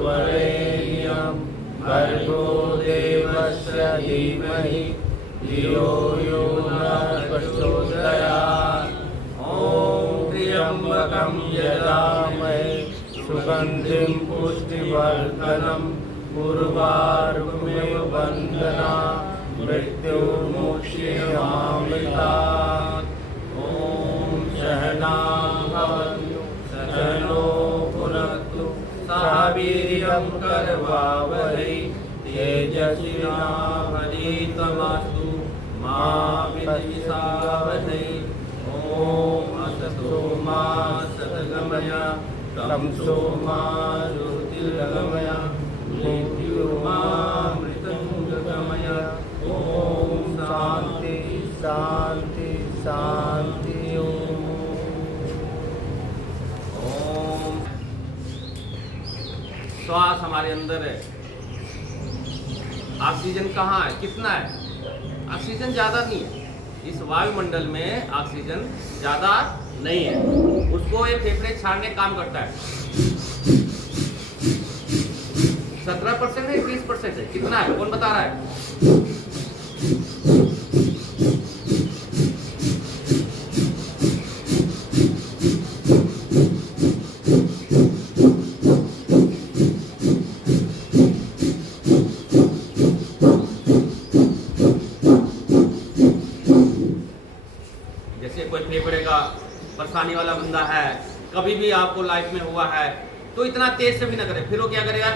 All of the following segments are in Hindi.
वरेण्यं भर्गो देवस्य धीमहि धियो यो नः प्रचोदयात्। ॐ त्र्यम्बकं यजामहे सुगन्धिं पुष्टिवर्धनम् उर्वारुकमेव वन्दनात् मृत्युर्मुक्षीयमामृतात्। ॐ सहनां भवतु सहनो भुनक्तु सह वीर्यं करवावहै तेजस्विनावधीतमस्तु मा विद्विषावहै। ॐ असतो मा सद्गमय तमसो मा ज्योतिर्गमय मृत्युर्मामृतंगमय। ॐ शांति शांति शांति। ओम। श्वास हमारे अंदर है, ऑक्सीजन कहाँ है, कितना है? ऑक्सीजन ज्यादा नहीं है, इस वायुमंडल में ऑक्सीजन ज्यादा नहीं है। उसको ये फेफड़े छाड़ने काम करता है। 17% है, 20% है, कितना है? कौन बता रहा है? जैसे कोई फेफड़े का परेशानी वाला बंदा है, कभी भी आपको लाइफ में हुआ है, तो इतना तेज से भी ना करे, फिर वो क्या करेगा?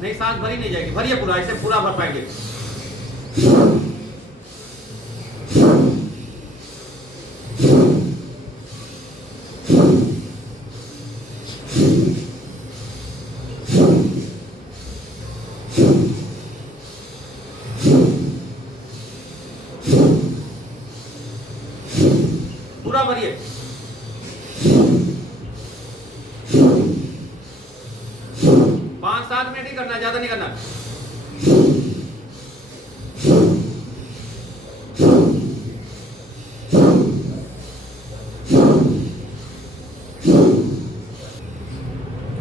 नहीं, सांस भरी नहीं जाएगी, भरिए पूरा, ऐसे पूरा भर पाएंगे। पूरा भरिए। पाँच 7 मिनट ही करना, ज्यादा नहीं करना।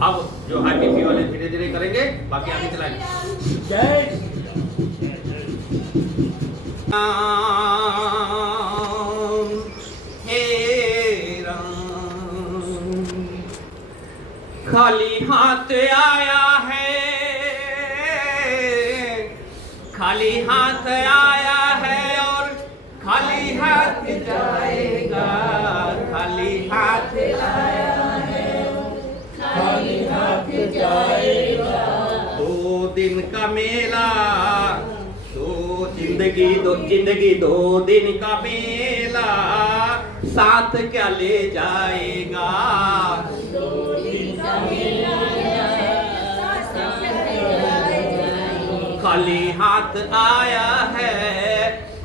अब जो हाई बीपी वाले धीरे धीरे करेंगे, बाकी आगे चलाएंगे। जय खाली हाथ आया है, खाली हाथ आया है और खाली हाथ जाएगा। खाली हाथ आया है, खाली हाथ जाएगा। 2 दिन का मेला, जिंदगी 2 दिन का मेला, साथ क्या ले जाएगा? खाली हाथ आया है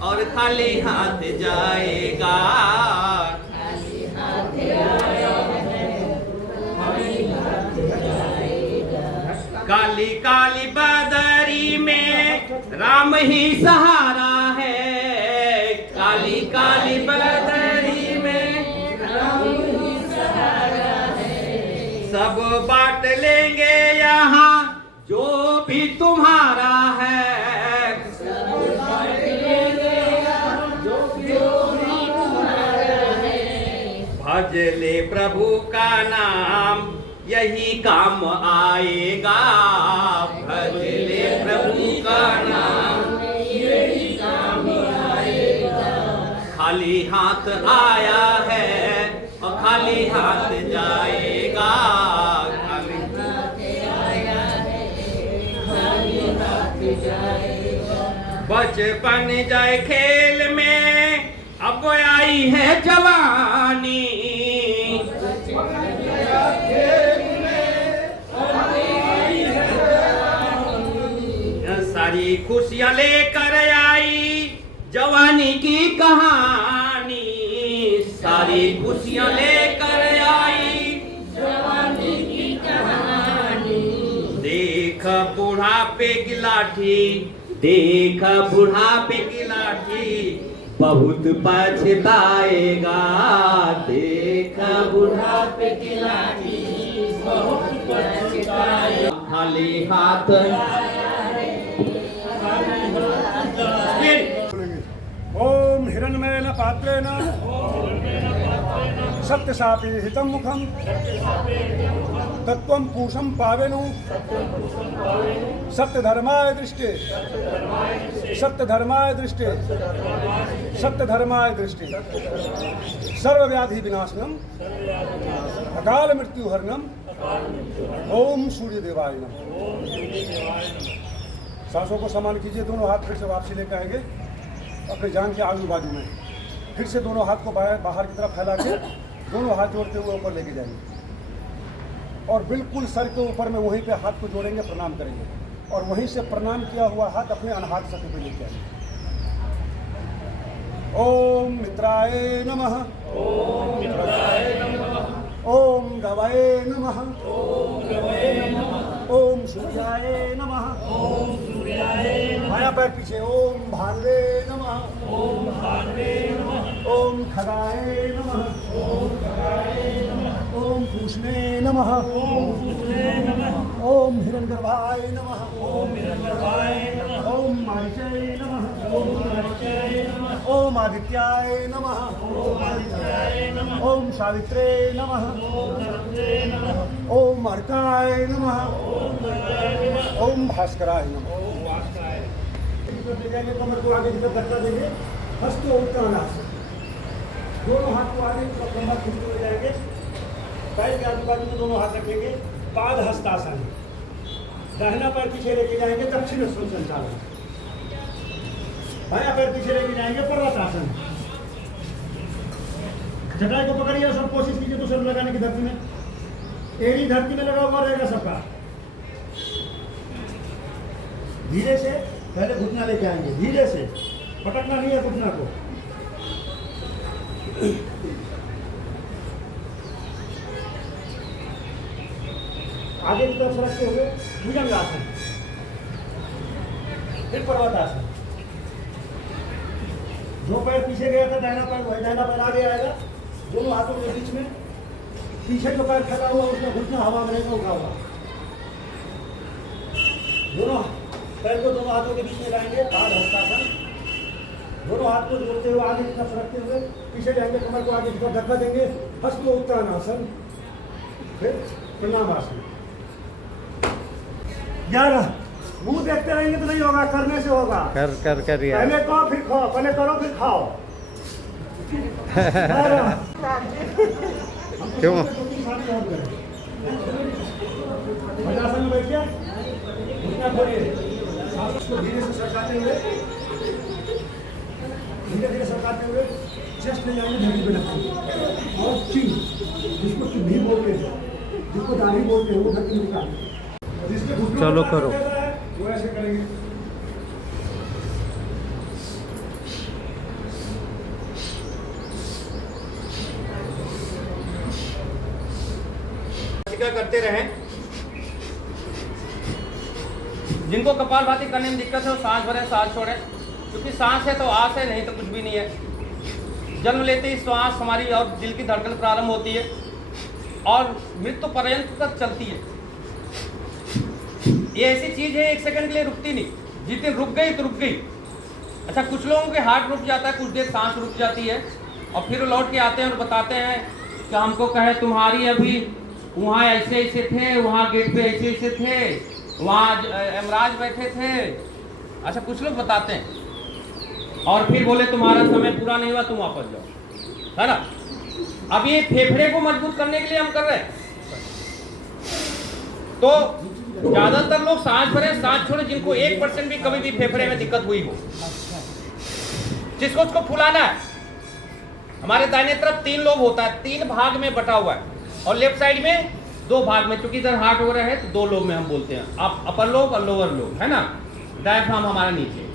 और खाली हाथ जाएगा। खाली हाथ आया है, खाली हाथ जाएगा। काली काली बदरी में राम ही सहारा है। काली काली बदरी में राम ही सहारा है। सब बांट लेंगे यहाँ जो भी तुम्हारा है। सब बांट लेंगे यहाँ जो भी तुम्हारा है। भज ले प्रभु का नाम, यही काम आएगा। भज ले प्रभु का नाम, यही काम आएगा। खाली हाथ आया है और खाली हाथ जाएगा। खाली हाथ आया है, खाली हाथ जाएगा। बचपन जाए खेल में, अब आई है जवानी। सारी खुशियां लेकर आई जवानी की कहानी। सारी खुशियां लेकर आई जवानी की कहानी। देख बुढ़ापे की लाठी, देख बुढ़ापे की लाठी, बहुत पछताएगा। खाली हाथ। ओम हिरण्मयेन पात्रेण सत्यशापी हितं मुखं तत्त्वं पूषं पावेनु सत्यधर्माय दृष्टे सत्यधर्माय दृष्टे सत्यधर्माय दृष्टे सर्वव्याधि विनाशनम अकाल मृत्युहरणम ओम सूर्यदेवाय नमः। सांसों को समान कीजिए, दोनों हाथ फिर से वापसी लेकर आएंगे अपने जान के आजू बाजू में। फिर से दोनों हाथ को बाहर की तरफ फैला के दोनों हाथ जोड़ते हुए ऊपर लेके जाएंगे और बिल्कुल सर के ऊपर में वहीं पे हाथ को जोड़ेंगे, प्रणाम करेंगे और वहीं से प्रणाम किया हुआ हाथ अपने अनहाथ सके पे लेके आएंगे। ओम मित्राय नमः, ओम मित्राय नमः, ओम गवाये नमः, ओम गवाये नमः, ओम सूर्याय नमः, ओम सूर्याय नमः। बायां पैर पीछे। ओम भानुवे नमः, ओम भानुवे नमः, ओम खगाय नमः, ओम खगाय नमः, ओम पूष्णे नमः, ओम पूष्णे नमः, ओम हिरण्यगर्भाय नमः, ओम हिरण्यगर्भाय नमः, ओम मारीचाय नमः, ओम मारीचाय नमः, ओम आदित्याय नमः, ओम आदित्याय नमः, ओम सावित्रे नमः, ओम सावित्रे नमः, ओम अर्काय नमः, ओम भास्कराय नमः। कमर को आगे की तरफ धक्का देंगे, हस्त उत्तानासन। दोनों हाथ को आगे की तरफ कमर खींचते हुए जाएंगे, पैर के आजू बाजू में दोनों हाथ रखेंगे, पाद हस्तासन। दाहिना पैर पीछे लेके जाएंगे, दक्षिण संचालन। बायां पैर पीछे लेके जाएंगे, पर्वतासन। चटाई को पकड़िए और सब कोशिश कीजिए तो सिर लगाने की धरती में, एड़ी धरती में लगा हुआ रहेगा सबका। धीरे से पहले घुटना लेके आएंगे, धीरे से, पटकना नहीं है घुटना को। आगे की तरफ रखते हुए भुजंगासन, फिर पर्वतासन। जो पैर पीछे गया था दाहिना पैर वही दाहिना पैर आगे आएगा, दोनों हाथों के बीच में। पीछे जो पैर फैला हुआ उसका घुटना हवा में रहेगा, उठा हुआ। दोनों पैर को दोनों हाथों के बीच में लाएंगे, पाद हस्तासन। दोनों हाथ को जोड़ते हुए आगे की तरफ रखते हुए पीछे जाएंगे, कमर को आगे की तरफ धक्का देंगे, हस्त उत्तानासन, फिर प्रणामासन। 11 मुंह देखते रहेंगे तो नहीं होगा, करने से होगा। कर पहले कहो फिर खाओ, पहले करो फिर खाओ। क्यों? वज्रासन में बैठिए, घुटना खोलिए, सांस को धीरे से सरकाते हुए, धीरे धीरे सरकाते हुए चेस्ट ले जाएंगे, धरती पे रखेंगे और चिन, जिसको चिन्ही बोलते हैं, जिसको दाढ़ी बोलते हैं, वो धरती में निकालेंगे। चलो करो। वो ऐसे करेंगे। करते रहें। जिनको कपालभाति करने में दिक्कत है वो सांस भरे सांस छोड़े, क्योंकि सांस है तो आस है, नहीं तो कुछ भी नहीं है। जन्म लेते ही श्वास हमारी और दिल की धड़कन प्रारंभ होती है और मृत्यु पर्यंत तक चलती है। ये ऐसी चीज है, 1 सेकंड के लिए रुकती नहीं, जिस दिन रुक गई तो रुक गई। अच्छा, कुछ लोगों के हार्ट रुक जाता है, कुछ देर सांस रुक जाती है और फिर लौट के आते हैं और बताते हैं कि हमको कहे तुम्हारी अभी वहाँ ऐसे ऐसे थे, वहाँ गेट पे ऐसे ऐसे थे, वहाँ यमराज बैठे थे। अच्छा, कुछ लोग बताते हैं और फिर बोले तुम्हारा समय पूरा नहीं हुआ, तुम वापस जाओ, है ना। अब ये फेफड़े को मजबूत करने के लिए हम कर रहे हैं। तो ज्यादातर लोग सांस भरे सांस छोड़े, जिनको 1% भी कभी भी फेफड़े में दिक्कत हुई हो, जिसको उसको फुलाना है। हमारे दाहिने तरफ 3 लोब होता है, 3 भाग में बटा हुआ है और लेफ्ट साइड में 2 भाग में, चूंकि इधर हार्ट हो रहा है तो 2 लोब में हम बोलते हैं, आप अपर लोब और लोअर लोब, है ना। डायफ्राम हमारा नीचे,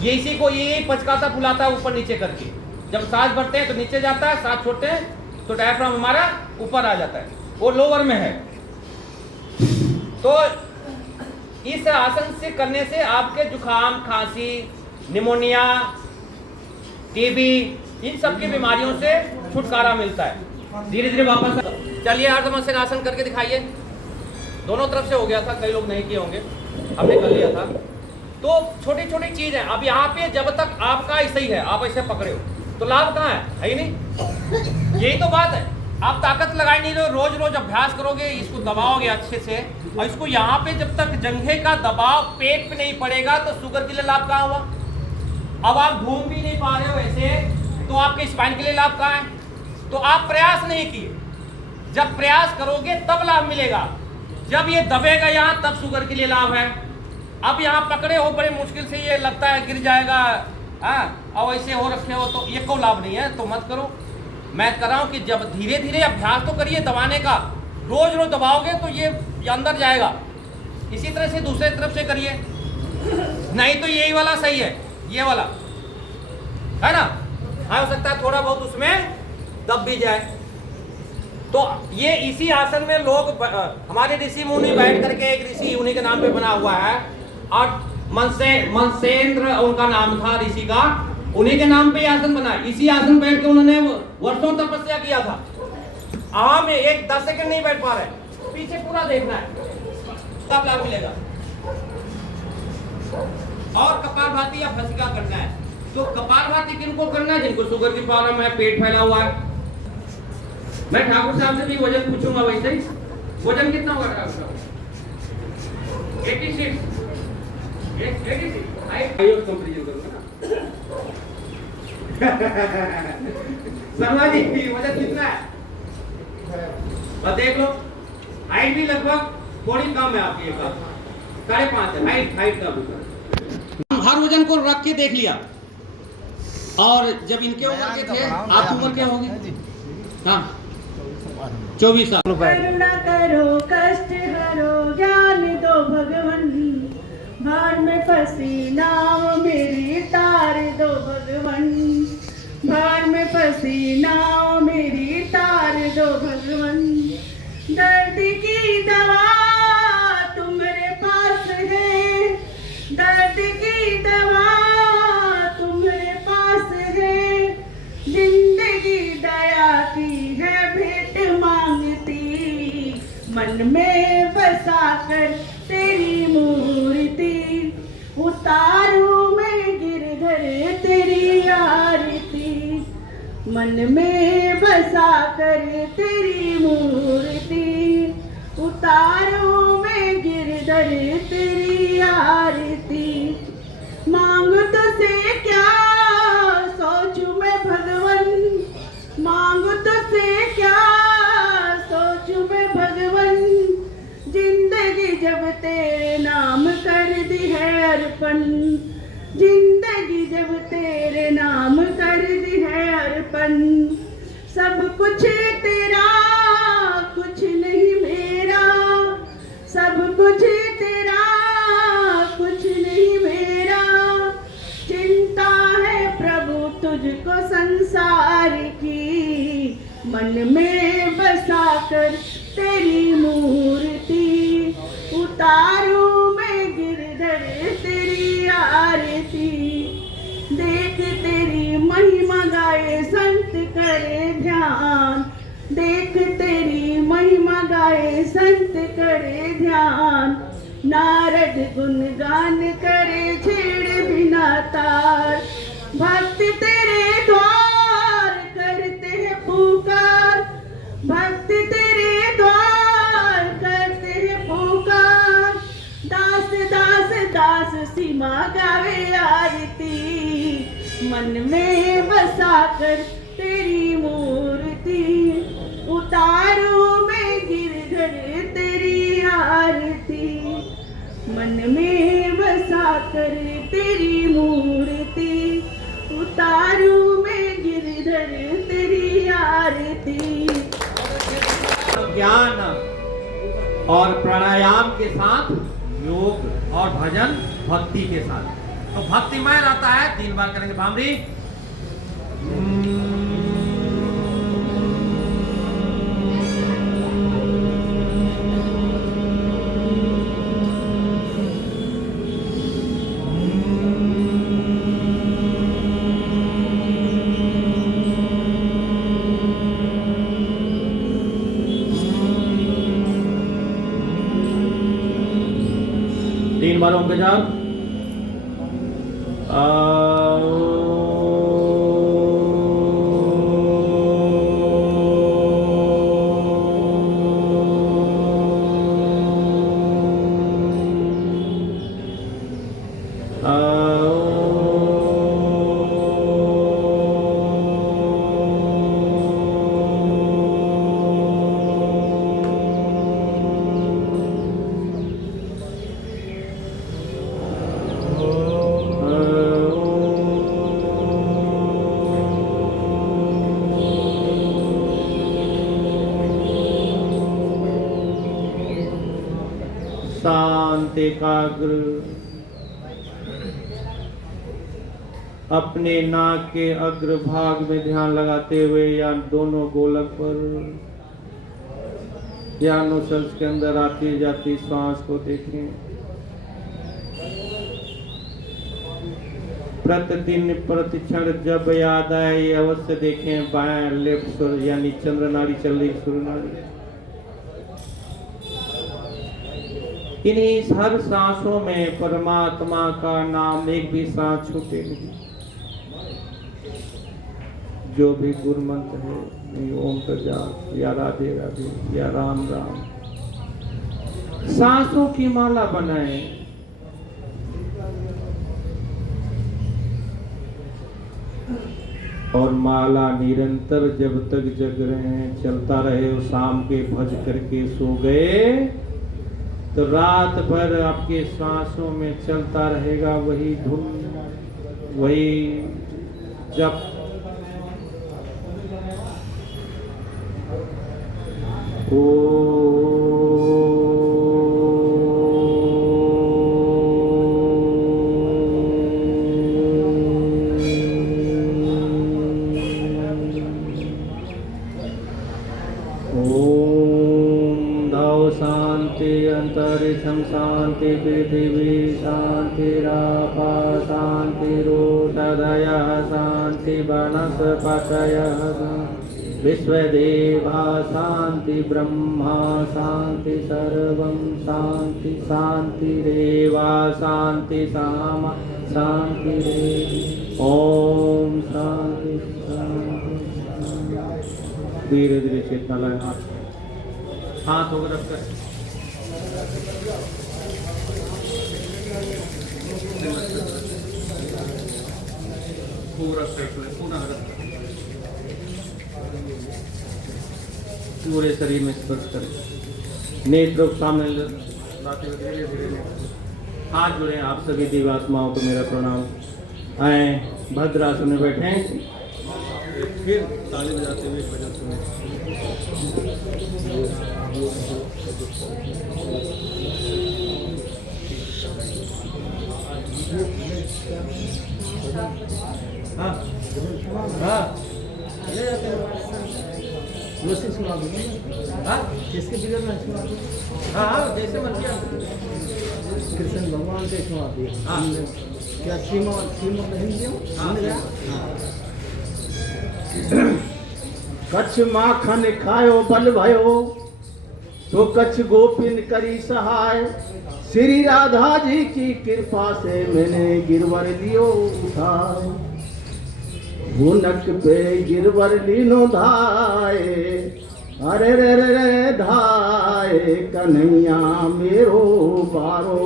ये इसी को यही पचकाता फुलाता है ऊपर नीचे करके। जब सांस भरते हैं तो नीचे जाता है, सांस छोड़ते हैं तो डायफ्राम हमारा ऊपर आ जाता है, वो लोअर में है। तो इस आसन से करने से आपके जुकाम, खांसी, निमोनिया, टीबी, इन सब की बीमारियों से छुटकारा मिलता है। धीरे धीरे वापस चलिए। अर्धमस्तक आसन करके दिखाइए। दोनों तरफ से हो गया था, कई लोग नहीं किए होंगे, हमने कर लिया था। तो छोटी छोटी चीज है। अब यहाँ पे जब तक आपका ऐसे ही है, आप ऐसे पकड़े हो तो लाभ कहाँ है ही नहीं। यही तो बात है। आप ताकत लगाई नहीं रहे, रोज रोज अभ्यास करोगे, इसको दबाओगे अच्छे से, और इसको यहाँ पे जब तक जंघे का दबाव पेट पे नहीं पड़ेगा तो शुगर के लिए लाभ कहाँ हुआ। अब आप घूम भी नहीं पा रहे हो ऐसे, तो आपके स्पाइन के लिए लाभ कहाँ है। तो आप प्रयास नहीं किए। जब प्रयास करोगे तब लाभ मिलेगा। जब ये दबेगा यहाँ तब शुगर के लिए लाभ है। अब यहाँ पकड़े हो, बड़े मुश्किल से ये लगता है गिर जाएगा, और ऐसे हो रखे हो तो ये को लाभ नहीं है, तो मत करो। मैं कह रहा हूँ कि जब धीरे धीरे अभ्यास तो करिए दबाने का। रोज रोज दबाओगे तो ये अंदर जाएगा। इसी तरह से दूसरे तरफ से करिए। नहीं तो यही वाला सही है, ये वाला है ना। हाँ, हो सकता है थोड़ा बहुत उसमें दब भी जाए। तो ये इसी आसन में लोग, हमारे ऋषि मुनि बैठ करके, एक ऋषि उन्हीं के नाम पे बना हुआ है, और मनसेंद्र उनका नाम था ऋषि का, उन्हीं के नाम पे आसन बना। इसी आसन बैठ के उन्होंने वर्षों तपस्या किया था। आम एक 10 सेकंड नहीं बैठ पा रहे, पीछे पूरा देखना है, तब लाभ मिलेगा। और कपालभाति या भस्त्रिका करना है। तो कपालभाति किनको करना है? जिनको शुगर की प्रॉब्लम है, पेट फैला हुआ है। मैं ठाकुर साहब से भी वजन पूछूंगा वैसे ही। वजन कितना होगा ठाकुर साहब? 86 कंपेरिजन करूंगा ना। शर्मा जी वजन कितना है? तो देख लो, हाइट भी लगभग थोड़ी कम है आपकी, 5.5 है हाइट का। हर वजन को रख के देख लिया। और जब इनके उम्र के थे, आप उम्र क्या होगी? हाँ, 24 साल। करुणा करो, कष्ट हरो, ज्ञान दो भगवन, भार में फंसी नाव मेरी तार दो भगवन, भार में फंसी नाव मेरी तार दो भगवन। दर्द की दवा तुम्हारे पास है, दर्द की दवा तुम्हारे पास है, जिंदगी दया की है भेंट मांगती, मन में बसा कर तेरी मूर्ति, उतारू मैं गिरधर तेरी आरती, मन में बसा कर तेरी मूर्ति, उतारू मैं गिरधर तेरी आरती। मांगू तुझसे क्या सोचूं मैं भगवन, मांगू तुझसे क्या सोचूं मैं भगवन, जिंदगी जब तेरे नाम कर दी है अर्पण, जिंदगी जब तेरे नाम कर दी है अर्पण। सब कुछ तेरा कुछ नहीं मेरा, सब कुछ तेरा कुछ नहीं मेरा, चिंता है प्रभु तुझको संसार की, मन में बसा कर तेरी मूर्ति, उतारू मैं गिरधर तेरी आरती। देख तेरी महिमा गाए संत करे ध्यान, देख तेरी महिमा गाए संत करे ध्यान, नारद गुणगान करे छेड़ बिना तार, भक्त तेरे द्वार करते हैं पुकार, भक्त तेरे द्वार करते हैं पुकार, दास दास दास सीमा गावे आरती, मन में बसा कर तेरी मूर्ति, उतारू मैं गिरधर तेरी आरती, मन में बसा कर तेरी मूर्ति, उतारू मैं गिरधर तेरी आरती। ज्ञान और प्राणायाम के साथ योग और भजन भक्ति के साथ, तो भक्तिमय रहता है। 3 बार करेंगे भामरी। बार ओम का जाप। शांत एकाग्र अपने नाक के अग्र भाग में ध्यान लगाते हुए या दोनों गोलक पर या नोस्ट्रल्स के अंदर आती जाती सांस को देखें। प्रतिदिन प्रतिक्षण जब याद आए ये अवश्य देखें बाएं लेफ्ट सुर यानी चंद्र नाड़ी चल रही सुर नाड़ी। इन्हीं हर सांसों में परमात्मा का नाम एक भी सांस छूटे नहीं। जो भी गुरु मंत्र है ओम का जाप या राधे राधे या राम राम सांसों की माला बनाए। और माला निरंतर जब तक जग रहे हैं चलता रहे। और शाम के भज करके सो गए तो रात भर आपके सांसों में चलता रहेगा वही धुन वही जप। अंतरिक्षं शांति पृथिवी शांतिरापा शांतिरोषधयः शांति वनस्पतयः विश्वदेवा शांति ब्रह्मा शांति सर्वं शांति शांतिरेवा शांति सामा शांतिरेव। ओम शांति शांति। धीरे धीरे चेतना लगाना। हाथ होकर रखकर पूरा पूरे शरीर में स्पर्श करें। नेत्र सामने लाते हुए धीरे धीरे हाथ जुड़े। आप सभी दिवात्माओं को मेरा प्रणाम। आए भद्रासन में बैठे फिर ताली बजाते हुए भजन सुने। हाँ हाँ किसके बिगड़ में सुना? हाँ जैसे मन किया कृष्ण भगवान के सुना दिए। हाँ क्या श्रीमद नहीं दिया? कच्छ माखन खायो बल भयो तो कच्छ गोपिन करी सहाय। श्री राधा जी की कृपा से मैंने गिरवर लियो उठाए। भूनक पे गिरवर लीनो धाए। अरे रे रे रे धाए कन्हैया मेरो बारो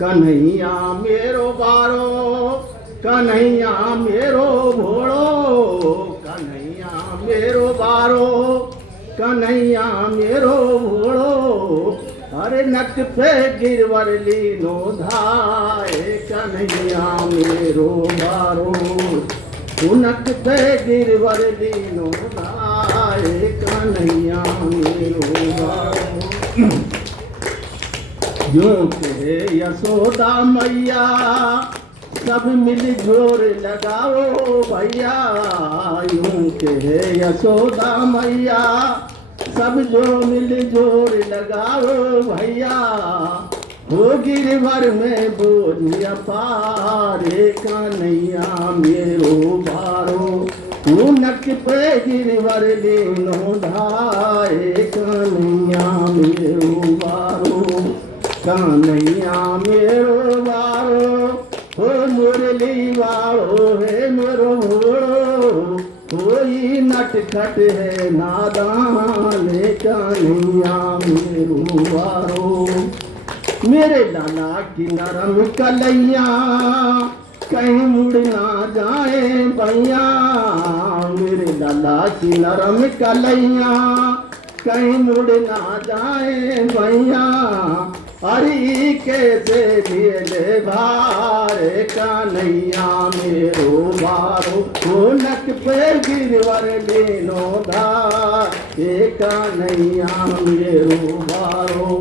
कन्हैया मेरो बारो कन्हैया मेरो भोड़ो कन्हैया मेरो बारो कन्हैया मेरो भोड़ो। अरे नक पे गिरवर लीनो धाए कन्हैया मेरो बारो नक पे गिरवर लीनो धाए कन्हैया मेरो बारो। यूं कहे यशोदा मैया सब मिल जोर लगाओ भैया। यूं कहे यशोदा मैया सब जो मिल जोर लगाओ भैया। हो गिरवर में बोझ अपारे कन्हैया मेरो बारो नक पे गिरवर लीनो धाए कन्हैया मेरो बारो कान्हैया मेरो वारो हो मुरली वालो है मेरो भोलो कोई नटखट है नादान कान्हैया मेरो वारो मेरे लाला की नरम कलैया कहीं मुड़ ना जाए भैया मेरे लाला की नरम कलैया कहीं मुड़ ना जाए भैया हरी कैसे ले भारे कान्हैया मेरो बारो नक पे गिरवर लेनो धारे कान्हैया मेरो बारो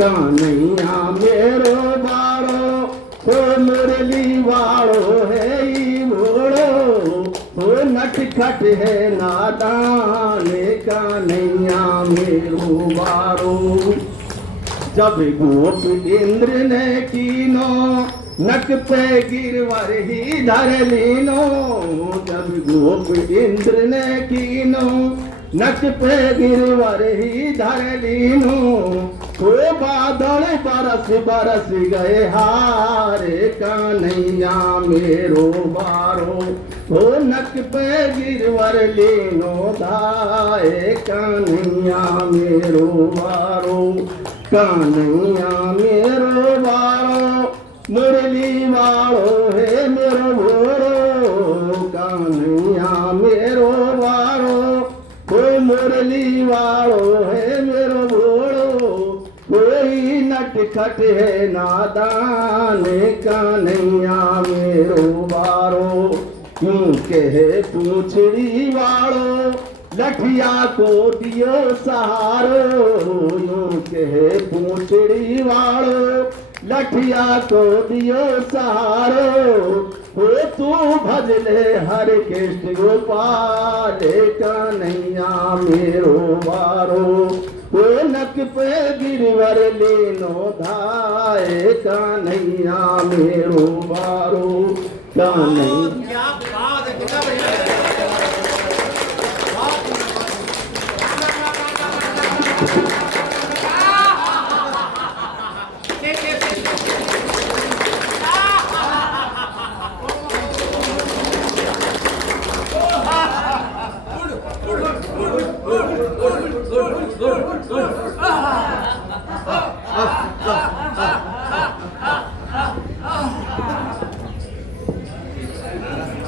कान्हैया मेरो बारो हो मुरली वालो है भोलो हो नटखट है नादान कान्हैया मेरो बारो जब गोप इंद्र ने कीनो नक पे गिरवर ही धर लीनो जब गोप इंद्र ने कीनो नक पे गिरवर ही धर लीनो हो बादल बरस बरस गए हारे कान्हैया मेरो बारो हो नक पे गिरवर लीनो धाए कान्हैया मेरो बारो कान्हैया मेरो बारो मुरली वालो है मेरो भोरो कान्हैया मेरो बारो हो मुरली वालो है मेरो भोरो कोई नटखट है नादान कान्हैया मेरो बारो यूं कहे पूछड़ी वालो लठिया को दियो सहारो यूं कहे पूछड़ी वालो लठिया को दियो सहारो हो तू भजले हरे कृष्ण गोपाल कान्हैया मेरो बारो हो नक पे गिरवर लेनो धाए कान्हैया मेरो बारो कान्हैया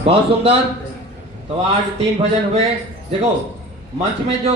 बहुत सुंदर। तो आज 3 भजन हुए। देखो मंच में जो